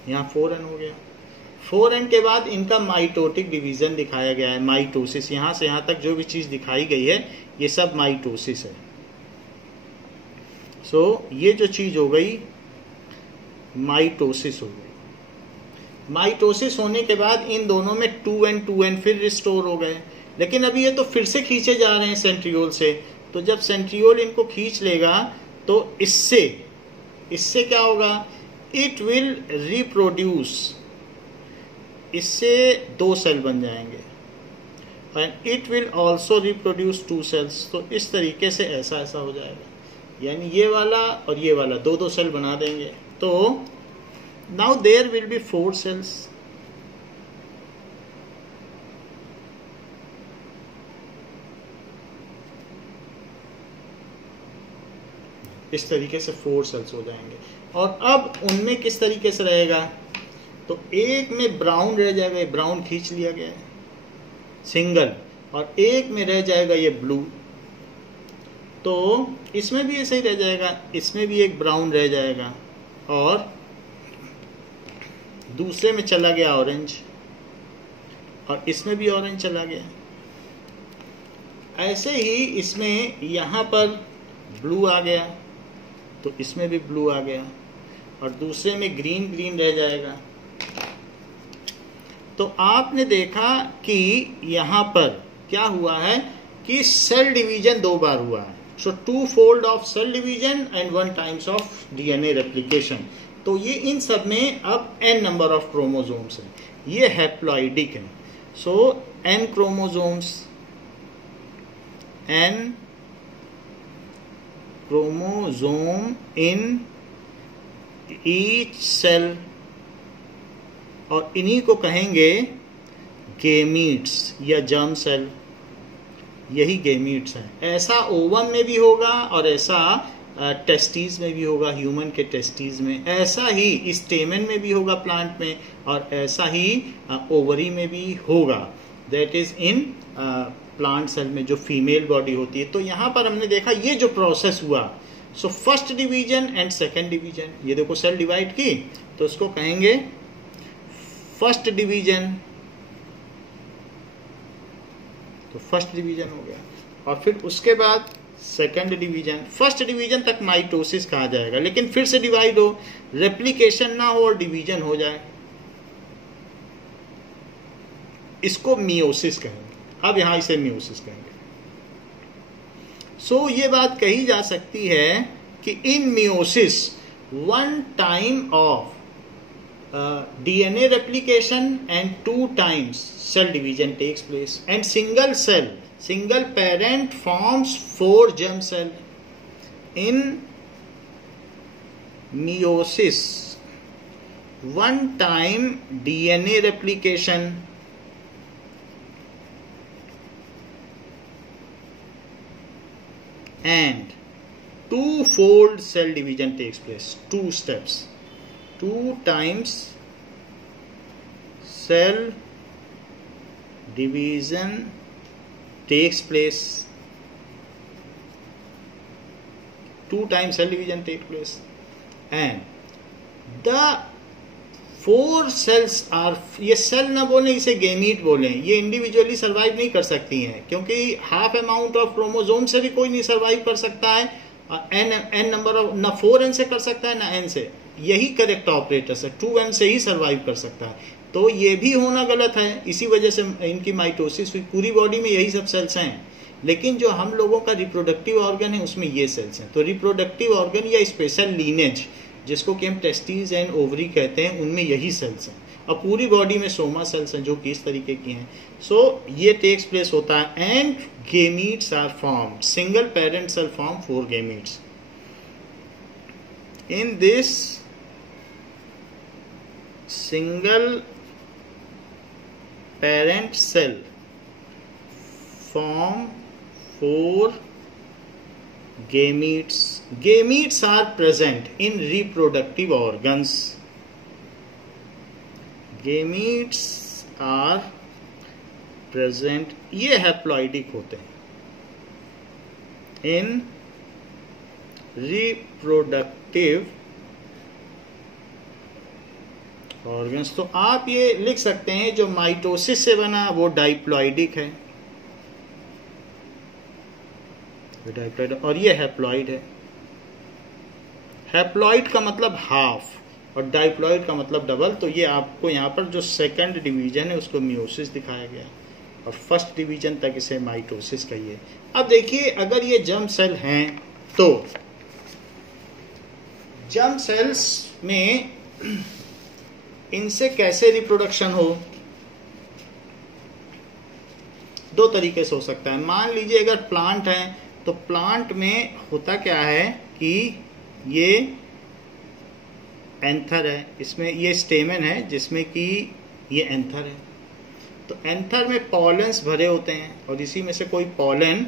यहां 4n हो गया। 4n के बाद इनका माइटोटिक डिवीजन दिखाया गया है, माइटोसिस, यहां से यहां तक जो भी चीज दिखाई गई है ये सब माइटोसिस है। सो ये जो चीज हो गई माइटोसिस हो गई। माइटोसिस होने के बाद इन दोनों में 2n फिर रिस्टोर हो गए, लेकिन अभी ये तो फिर से खींचे जा रहे हैं सेंट्रियोल से। तो जब सेंट्रियोल इनको खींच लेगा तो इससे क्या होगा, इट विल रिप्रोड्यूस, इससे 2 सेल बन जाएंगे, and it will also reproduce 2 cells. तो इस तरीके से ऐसा हो जाएगा, यानी ये वाला और ये वाला 2 सेल बना देंगे। तो now there will be 4 cells. इस तरीके से 4 सेल्स हो जाएंगे। और अब उनमें किस तरीके से रहेगा, तो एक में ब्राउन रह जाएगा, ब्राउन खींच लिया गया है सिंगल, और एक में रह जाएगा ये ब्लू। तो इसमें भी ऐसे ही रह जाएगा, इसमें भी एक ब्राउन रह जाएगा, और दूसरे में चला गया ऑरेंज, और इसमें भी ऑरेंज चला गया। ऐसे ही इसमें यहां पर ब्लू आ गया, तो इसमें भी ब्लू आ गया, और दूसरे में ग्रीन रह जाएगा। तो आपने देखा कि यहां पर क्या हुआ है कि सेल डिवीजन 2 बार हुआ है। So 2-fold of cell division and 1 times of DNA replication. तो ये इन सब में अब n नंबर ऑफ क्रोमोसोम्स हैं, ये हैप्लॉइडिक है। So n chromosomes, n chromosome in each cell, और इन्हीं को कहेंगे गेमीट्स या जर्म सेल, यही गेमीट्स हैं। ऐसा ओवम में भी होगा और ऐसा टेस्टीज में भी होगा, ह्यूमन के टेस्टीज में, ऐसा ही स्टेमन में भी होगा प्लांट में, और ऐसा ही ओवरी में भी होगा, that is in plant cell में जो फीमेल बॉडी होती है। तो यहाँ पर हमने देखा ये जो प्रोसेस हुआ, so first division and second division, ये देखो सेल डिवाइड की, तो इसको कहेंगे फर्स्ट डिवीजन, तो फर्स्ट डिवीजन हो गया, और फिर उसके बाद सेकंड डिवीजन। फर्स्ट डिवीजन तक माइटोसिस कहा जाएगा, लेकिन फिर से डिवाइड हो, रेप्लिकेशन ना हो और डिवीजन हो जाए, इसको मियोसिस कहेंगे। अब यहां इसे मियोसिस कहेंगे। सो ये बात कही जा सकती है कि इन meiosis 1 time of DNA replication and 2 times cell division takes place, and single parent forms 4 germ cell. In meiosis, 1 time DNA replication and 2-fold cell division takes place, 2 steps. 2 times cell division takes place. 2 times cell division takes place, and the 4 cells are, ये cell ना बोले इसे gamete बोलें, ये individually survive नहीं कर सकती हैं क्योंकि हाफ अमाउंट ऑफ क्रोमोसोम से भी कोई नहीं सरवाइव कर सकता है, एन नंबर ऑफ ना 4n से कर सकता है ना n से, यही करेक्ट ऑपरेटर्स है, 2n से ही सरवाइव कर सकता है। तो ये भी होना गलत है, इसी वजह से इनकी माइटोसिस हुई। पूरी बॉडी में यही सब सेल्स हैं, लेकिन जो हम लोगों का रिप्रोडक्टिव ऑर्गन है उसमें ये सेल्स हैं। तो रिप्रोडक्टिव ऑर्गन या स्पेशल लीनेज जिसको कि हम टेस्टिस एंड ओवरी कहते हैं, उनमें यही सेल्स हैं। और पूरी बॉडी में सोमा सेल्स हैं जो कि इस तरीके की हैं। सो ये टेक्स प्लेस होता है and gametes are formed, single parent cell form 4 gametes. In this single parent cell form 4 gametes. Gametes are present in reproductive organs. Gametes are present, ये हैप्लॉइडिक होते हैं in reproductive ऑर्गन्स। तो आप ये लिख सकते हैं जो माइटोसिस से बना वो डाइप्लॉइडिक है, और ये हैप्लॉइड है। हैप्लॉइड का मतलब हाफ और डाइप्लॉइड का मतलब डबल। तो ये आपको यहाँ पर जो सेकंड डिवीजन है उसको मियोसिस दिखाया गया और फर्स्ट डिवीजन तक इसे माइटोसिस कहिए। अब देखिए अगर ये जर्म सेल हैं तो जर्म सेल्स में इनसे कैसे रिप्रोडक्शन हो, 2 तरीके से हो सकता है। मान लीजिए अगर प्लांट है तो प्लांट में होता क्या है कि ये एंथर है, इसमें ये स्टेमन है जिसमें कि ये एंथर है। तो एंथर में पॉलेंस भरे होते हैं और इसी में से कोई पॉलन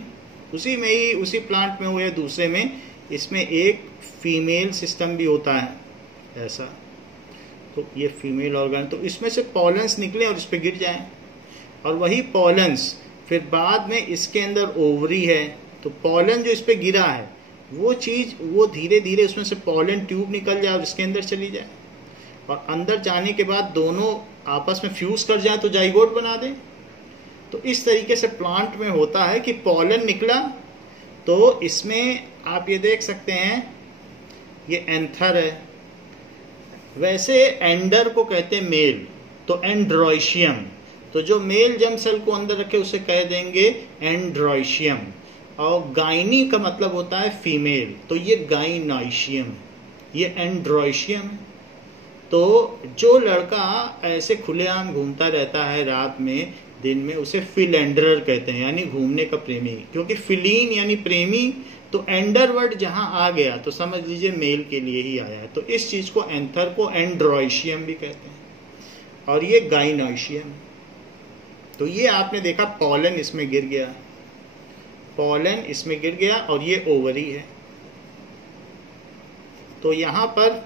उसी में ही उसी प्लांट में हो या दूसरे में, इसमें एक फीमेल सिस्टम भी होता है ऐसा। तो ये फीमेल ऑर्गन, तो इसमें से पॉलेंस निकले और इस पर गिर जाएं और वही पॉलेंस फिर बाद में इसके अंदर ओवरी है, तो पॉलन जो इस पर गिरा है वो चीज़ वो धीरे धीरे उसमें से पॉलन ट्यूब निकल जाए और इसके अंदर चली जाए और अंदर जाने के बाद दोनों आपस में फ्यूज कर जाए तो जाइगोट बना दें। तो इस तरीके से प्लांट में होता है कि पॉलन निकला तो इसमें आप ये देख सकते हैं ये एंथर है। वैसे एंडर को कहते हैं मेल, तो एंड्रोइशियम, तो जो मेल जर्म सेल को अंदर रखे उसे कह देंगे एंड्रोइशियम। और गाइनी का मतलब होता है फीमेल, तो ये गाइनोइशियम है, ये एंड्रोइशियम है। तो जो लड़का ऐसे खुलेआम घूमता रहता है रात में दिन में उसे फिलेंडरर कहते हैं, यानी घूमने का प्रेमी। क्योंकि फिलीन यानी प्रेमी, तो एंडर वर्ड जहां आ गया तो समझ लीजिए मेल के लिए ही आया है। तो इस चीज को एंथर को एंड्रोइशियम भी कहते हैं और ये गाइनोइशियम। तो ये आपने देखा पॉलन इसमें गिर गया, पॉलन इसमें गिर गया और ये ओवरी है। तो यहां पर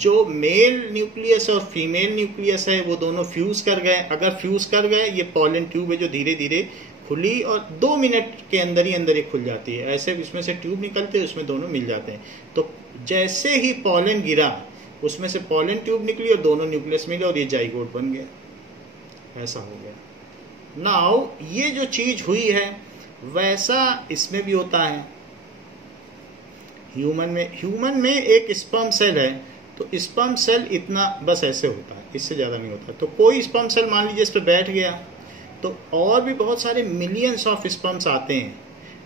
जो मेल न्यूक्लियस और फीमेल न्यूक्लियस है वो दोनों फ्यूज कर गए। अगर फ्यूज कर गए, ये पॉलन ट्यूब है जो धीरे धीरे खुली और 2 मिनट के अंदर ही खुल जाती है। ऐसे इसमें से ट्यूब निकलते हैं, उसमें दोनों मिल जाते हैं। तो जैसे ही पॉलन गिरा उसमें से पॉलन ट्यूब निकली और दोनों न्यूक्लियस मिले और ये जाइगोट बन गया, ऐसा हो गया। नाउ ये जो चीज हुई है वैसा इसमें भी होता है। ह्यूमन में एक स्पर्म सेल है, तो स्पर्म सेल इतना बस ऐसे होता है, इससे ज़्यादा नहीं होता। तो कोई स्पर्म सेल मान लीजिए इस पर बैठ गया तो और भी बहुत सारे मिलियंस ऑफ स्पर्म्स आते हैं,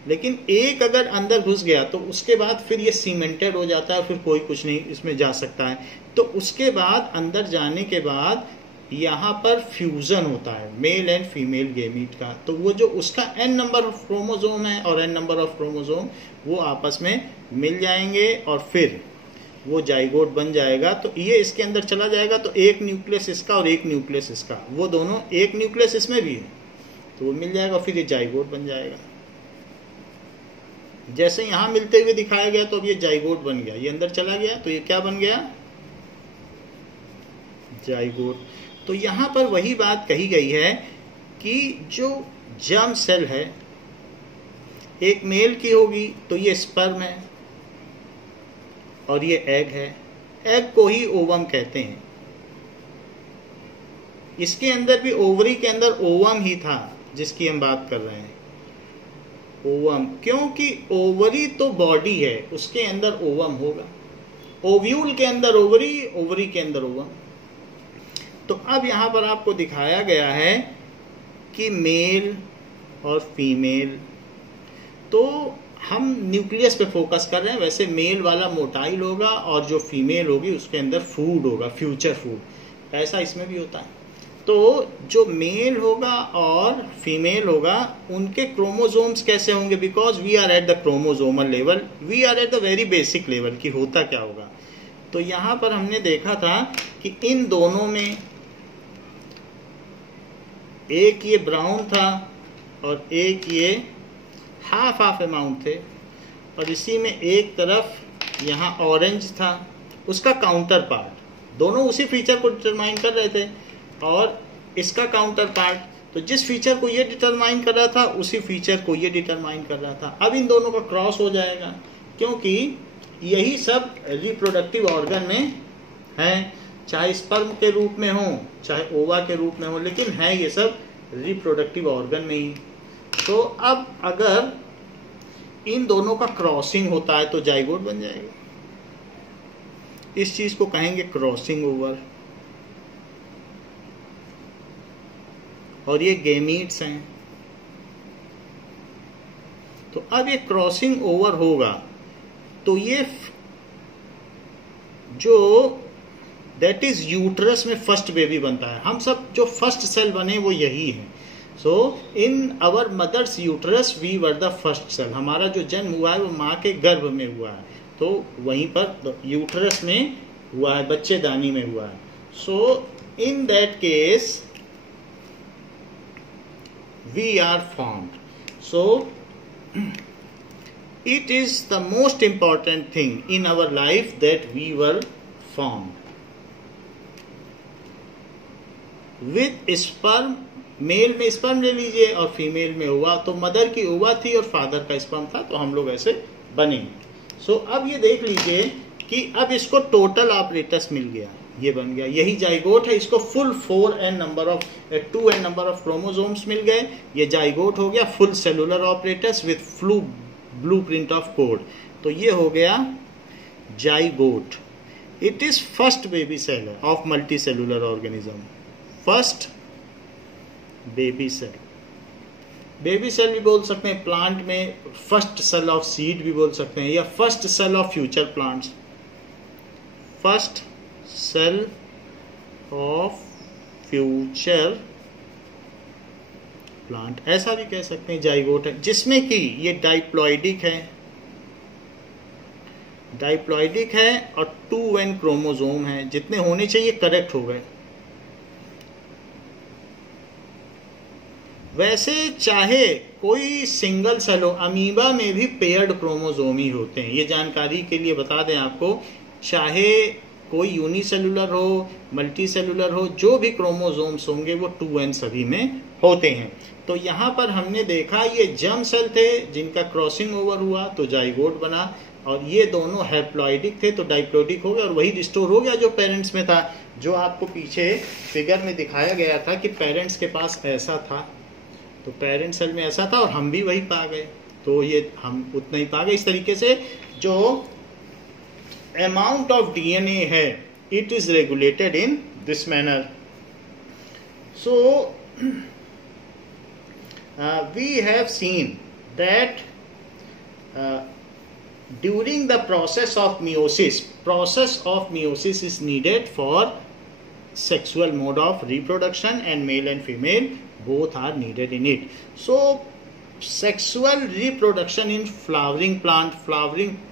लेकिन एक अगर अंदर घुस गया तो उसके बाद फिर ये सीमेंटेड हो जाता है, फिर कोई कुछ नहीं इसमें जा सकता है। तो उसके बाद अंदर जाने के बाद यहाँ पर फ्यूजन होता है मेल एंड फीमेल गेमीट का। तो वो जो उसका n नंबर ऑफ क्रोमोसोम है और n नंबर ऑफ क्रोमोसोम वो आपस में मिल जाएंगे और फिर वो जाइगोट बन जाएगा। तो ये इसके अंदर चला जाएगा तो एक न्यूक्लियस इसका और एक न्यूक्लियस इसका, वो दोनों एक न्यूक्लियस इसमें भी है तो वो मिल जाएगा, फिर ये जाइगोट बन जाएगा। जैसे यहाँ मिलते हुए दिखाया गया तो अब ये जाइगोट बन गया, ये अंदर चला गया तो ये क्या बन गया, जाइगोट। तो यहाँ पर वही बात कही गई है कि जो जर्म सेल है एक मेल की होगी तो ये स्पर्म है और ये एग है, एग को ही ओवम कहते हैं। इसके अंदर भी ओवरी के अंदर ओवम ही था जिसकी हम बात कर रहे हैं, ओवम, क्योंकि ओवरी तो बॉडी है, उसके अंदर ओवम होगा। ओव्यूल के अंदर ओवरी, ओवरी के अंदर ओवम। तो अब यहां पर आपको दिखाया गया है कि मेल और फीमेल, तो हम न्यूक्लियस पे फोकस कर रहे हैं। वैसे मेल वाला मोटाइल होगा और जो फीमेल होगी उसके अंदर फूड होगा, फ्यूचर फूड, ऐसा इसमें भी होता है। तो जो मेल होगा और फीमेल होगा उनके क्रोमोसोम्स कैसे होंगे, because we are at the chromosomal level, we are at the very basic level कि होता क्या होगा। तो यहां पर हमने देखा था कि इन दोनों में एक ये ब्राउन था और एक ये हाफ हाफ अमाउंट थे, और इसी में एक तरफ यहाँ ऑरेंज था, उसका काउंटर पार्ट, दोनों उसी फीचर को डिटरमाइन कर रहे थे, और इसका काउंटर पार्ट, तो जिस फीचर को ये डिटरमाइन कर रहा था उसी फीचर को ये डिटरमाइन कर रहा था। अब इन दोनों का क्रॉस हो जाएगा, क्योंकि यही सब रिप्रोडक्टिव ऑर्गन में है, चाहे स्पर्म के रूप में हो चाहे ओवा के रूप में हो, लेकिन है ये सब रिप्रोडक्टिव ऑर्गन में ही। तो अब अगर इन दोनों का क्रॉसिंग होता है तो जाइगोट बन जाएगा। इस चीज को कहेंगे क्रॉसिंग ओवर, और ये गेमीट्स हैं। तो अब ये क्रॉसिंग ओवर होगा तो ये जो दैट इज यूट्रस में फर्स्ट बेबी बनता है। हम सब जो फर्स्ट सेल बने वो यही है। So in our mother's uterus we were the first cell. हमारा जो जन्म हुआ है वो माँ के गर्भ में हुआ है, तो वहीं पर यूट्रस में हुआ है, बच्चेदानी में हुआ है। So in that case we are formed. So it is the most important thing in our life that we were formed. With sperm, male में स्पर्म ले लीजिए और फीमेल में ओवा, तो मदर की ओवा थी और फादर का स्पर्म था, तो हम लोग ऐसे बने। सो अब ये देख लीजिए कि अब इसको टोटल ऑपरेटस मिल गया, ये बन गया, यही जाइगोट है। इसको full 2n number of chromosomes मिल गए, ये जाइगोट हो गया, full cellular apparatus with blueprint of code. तो ये हो गया zygote. It is first baby cell of multi cellular organism, first baby cell. Baby cell भी बोल सकते हैं प्लांट में, फर्स्ट सेल ऑफ सीड भी बोल सकते हैं, या first cell of future plants, first cell of future plant, ऐसा भी कह सकते हैं। जाइगोट है जिसमें कि ये डाइप्लॉइडिक है और 2n क्रोमोसोम है, जितने होने चाहिए करेक्ट हो गए। वैसे चाहे कोई सिंगल सेल हो, अमीबा में भी पेयर्ड क्रोमोसोम ही होते हैं, ये जानकारी के लिए बता दें आपको। चाहे कोई यूनिसेलुलर हो, मल्टी सेलुलर हो, जो भी क्रोमोसोम्स होंगे वो 2n सभी में होते हैं। तो यहाँ पर हमने देखा ये जर्म सेल थे जिनका क्रॉसिंग ओवर हुआ तो जाइगोट बना, और ये दोनों हैप्लॉइडिक थे तो डाइप्लॉइडिक हो गया, और वही रिस्टोर हो गया जो पेरेंट्स में था, जो आपको पीछे फिगर में दिखाया गया था कि पेरेंट्स के पास ऐसा था, तो पेरेंट सेल में ऐसा था और हम भी वही पा गए, तो ये हम उतना ही पा गए। इस तरीके से जो amount of DNA है, it is regulated in this manner. So we have seen that during the process of meiosis is needed for sexual mode of reproduction, and male and female both are needed in it. So sexual reproduction in flowering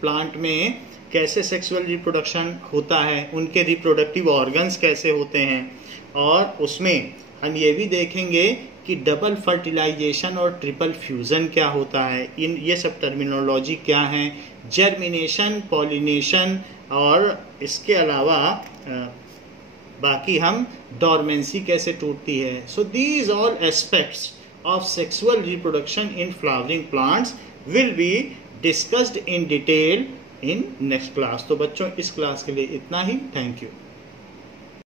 plant में कैसे sexual reproduction होता है, उनके reproductive organs कैसे होते हैं, और उसमें हम ये भी देखेंगे कि डबल फर्टिलाइजेशन और ट्रिपल फ्यूजन क्या होता है, इन ये सब टर्मिनोलॉजी क्या है, जर्मिनेशन, पॉलिनेशन, और इसके अलावा बाकी हम डॉर्मेंसी कैसे टूटती है। So these all aspects of sexual reproduction in flowering plants will be discussed in detail in next class. तो बच्चों इस क्लास के लिए इतना ही। Thank you.